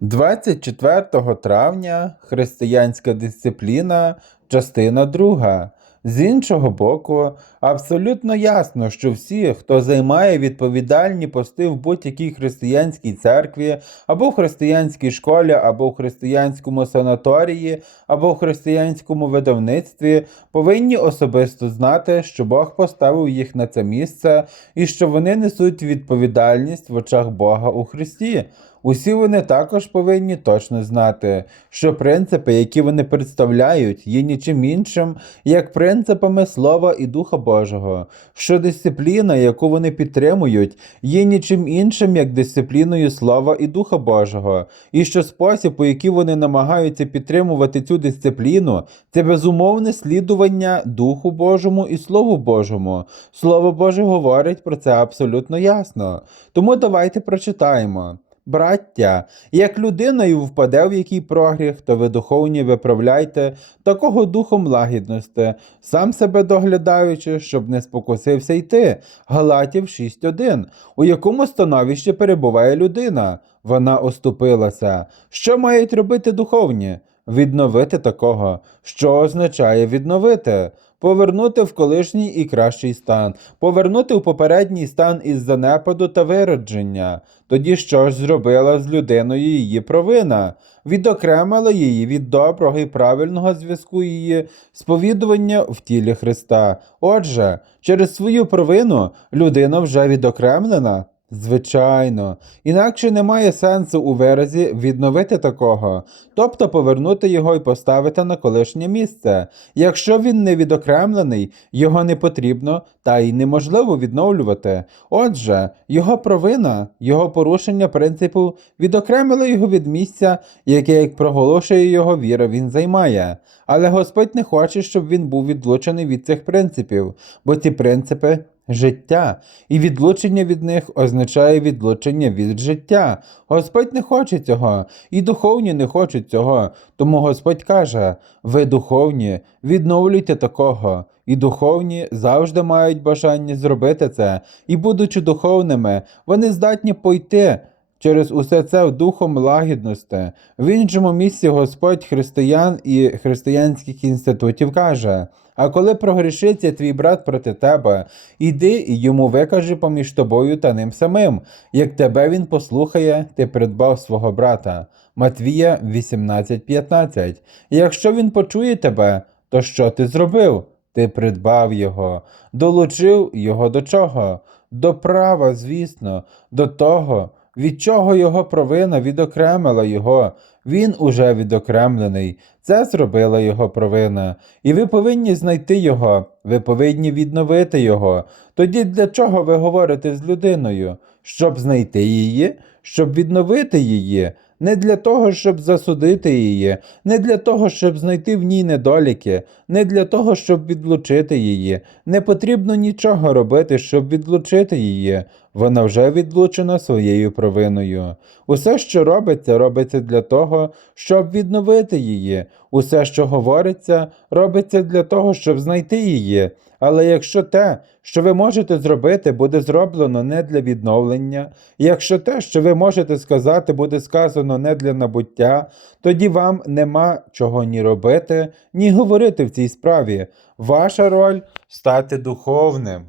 24 травня християнська дисципліна, частина 2. З іншого боку, абсолютно ясно, що всі, хто займає відповідальні пости в будь-якій християнській церкві, або в християнській школі, або в християнському санаторії, або в християнському видавництві, повинні особисто знати, що Бог поставив їх на це місце і що вони несуть відповідальність в очах Бога у Христі. Усі вони також повинні точно знати, що принципи, які вони представляють, є нічим іншим, як принципами Слова і Духа Божого, що дисципліна, яку вони підтримують, є нічим іншим, як дисципліною Слова і Духа Божого, і що спосіб, у який вони намагаються підтримувати цю дисципліну, це безумовне слідування Духу Божому і Слову Божому. Слово Боже говорить про це абсолютно ясно. Тому давайте прочитаємо. Браття, як людиною впаде в який прогріх, то ви духовні виправляйте такого духом лагідності, сам себе доглядаючи, щоб не спокусився йти. Галатів 6.1. У якому становищі перебуває людина? Вона оступилася. Що мають робити духовні? Відновити такого. Що означає відновити? Повернути в колишній і кращий стан, повернути в попередній стан із занепаду та виродження. Тоді що ж зробила з людиною її провина? Відокремила її від доброго і правильного зв'язку її сповідування в тілі Христа. Отже, через свою провину людина вже відокремлена. Звичайно, інакше немає сенсу у виразі відновити такого, тобто повернути його і поставити на колишнє місце. Якщо він не відокремлений, його не потрібно та й неможливо відновлювати. Отже, його провина, його порушення принципу відокремили його від місця, яке, як проголошує його віра, він займає. Але Господь не хоче, щоб він був відлучений від цих принципів, бо ці принципи життя, і відлучення від них означає відлучення від життя. Господь не хоче цього, і духовні не хочуть цього. Тому Господь каже: ви духовні, відновлюйте такого. І духовні завжди мають бажання зробити це, і, будучи духовними, вони здатні пойти. Через усе це духом лагідності. В іншому місці Господь християн і християнських інститутів каже: А коли прогрішиться твій брат проти тебе, іди і йому викажи поміж тобою та ним самим. Як тебе він послухає, ти придбав свого брата. Матвія 18:15. Якщо він почує тебе, то що ти зробив? Ти придбав його, долучив його до чого? До права, звісно, до того, від чого його провина відокремила його. Він уже відокремлений. Це зробила його провина. І ви повинні знайти його, ви повинні відновити його. Тоді для чого ви говорите з людиною? Щоб знайти її, щоб відновити її. Не для того, щоб засудити її, не для того, щоб знайти в ній недоліки, не для того, щоб відлучити її. Не потрібно нічого робити, щоб відлучити її. Вона вже відлучена своєю провиною. Усе, що робиться, робиться для того, щоб відновити її. Усе, що говориться, робиться для того, щоб знайти її. Але якщо те, що ви можете зробити, буде зроблено не для відновлення, якщо те, що ви можете сказати, буде сказано не для набуття, тоді вам нема чого ні робити, ні говорити в цій справі. Ваша роль стати духовним.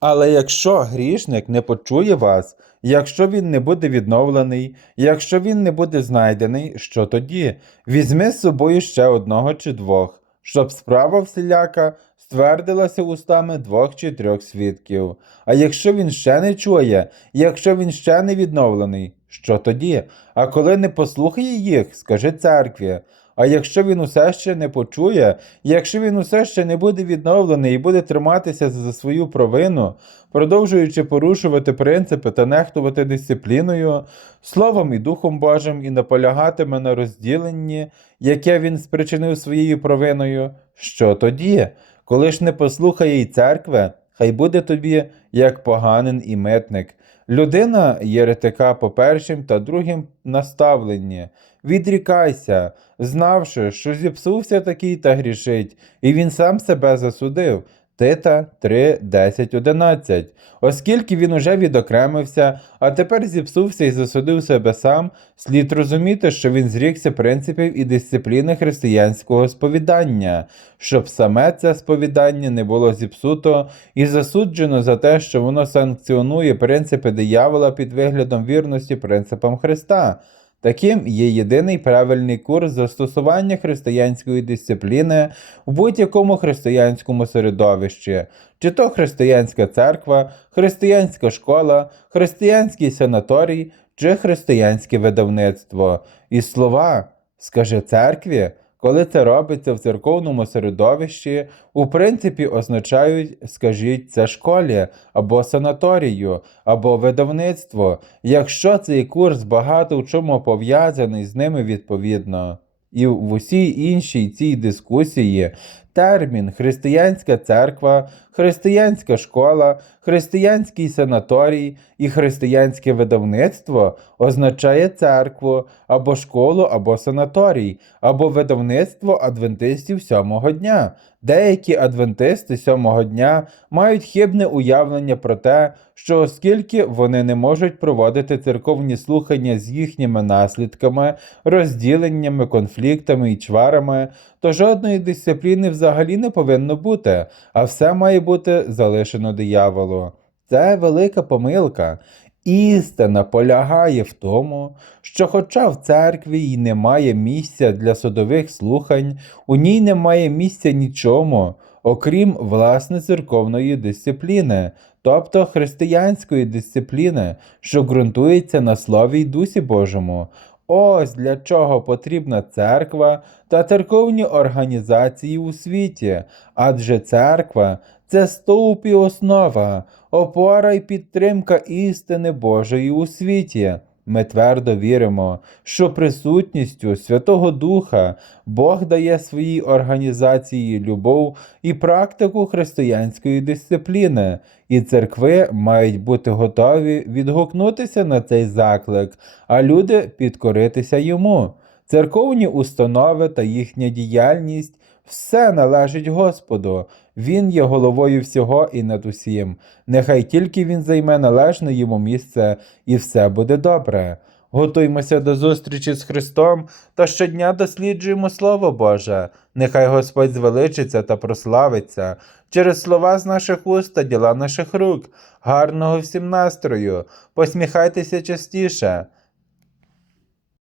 Але якщо грішник не почує вас, якщо він не буде відновлений, якщо він не буде знайдений, що тоді? Візьми з собою ще одного чи двох, щоб справа всіляка ствердилася устами двох чи трьох свідків. А якщо він ще не чує, якщо він ще не відновлений, що тоді? А коли не послухає їх, скажи церкві. А якщо він усе ще не почує, якщо він усе ще не буде відновлений і буде триматися за свою провину, продовжуючи порушувати принципи та нехтувати дисципліною, словом і Духом Божим і наполягатиме на розділенні, яке він спричинив своєю провиною, що тоді? Коли ж не послухає й церкви, хай буде тобі як поганин і митник. Людина єретика по першим та другим наставленні. Відрікайся, знавши, що зіпсувся такий та грішить, і він сам себе засудив. Тита 3, 10, 11. Оскільки він уже відокремився, а тепер зіпсувся і засудив себе сам, слід розуміти, що він зрікся принципів і дисципліни християнського сповідання, щоб саме це сповідання не було зіпсуто і засуджено за те, що воно санкціонує принципи диявола під виглядом вірності принципам Христа. Таким є єдиний правильний курс застосування християнської дисципліни в будь-якому християнському середовищі, чи то християнська церква, християнська школа, християнський санаторій чи християнське видавництво. І слова, скаже церкві, коли це робиться в церковному середовищі, у принципі означають, скажіть, це школі, або санаторію, або видавництво, якщо цей курс багато в чому пов'язаний з ними відповідно. І в усій іншій цій дискусії термін християнська церква, християнська школа, християнський санаторій і християнське видавництво означає церкву, або школу, або санаторій, або видавництво адвентистів сьомого дня. Деякі адвентисти сьомого дня мають хибне уявлення про те, що оскільки вони не можуть проводити церковні слухання з їхніми наслідками, розділеннями, конфліктами і чварами, то жодної дисципліни взагалі не повинно бути, а все має бути залишено дияволу. Це велика помилка. Істина полягає в тому, що, хоча в церкві й немає місця для судових слухань, у ній немає місця нічому, окрім власне церковної дисципліни, тобто християнської дисципліни, що ґрунтується на слові й дусі Божому. Ось для чого потрібна церква та церковні організації у світі, адже церква це стовп і основа, опора й підтримка істини Божої у світі. Ми твердо віримо, що присутністю Святого Духа Бог дає своїй організації любов і практику християнської дисципліни, і церкви мають бути готові відгукнутися на цей заклик, а люди підкоритися йому. Церковні установи та їхня діяльність все належить Господу. Він є головою всього і над усім. Нехай тільки він займе належне йому місце, і все буде добре. Готуймося до зустрічі з Христом та щодня досліджуємо Слово Боже. Нехай Господь звеличиться та прославиться через слова з наших уст та діла наших рук. Гарного всім настрою, посміхайтеся частіше.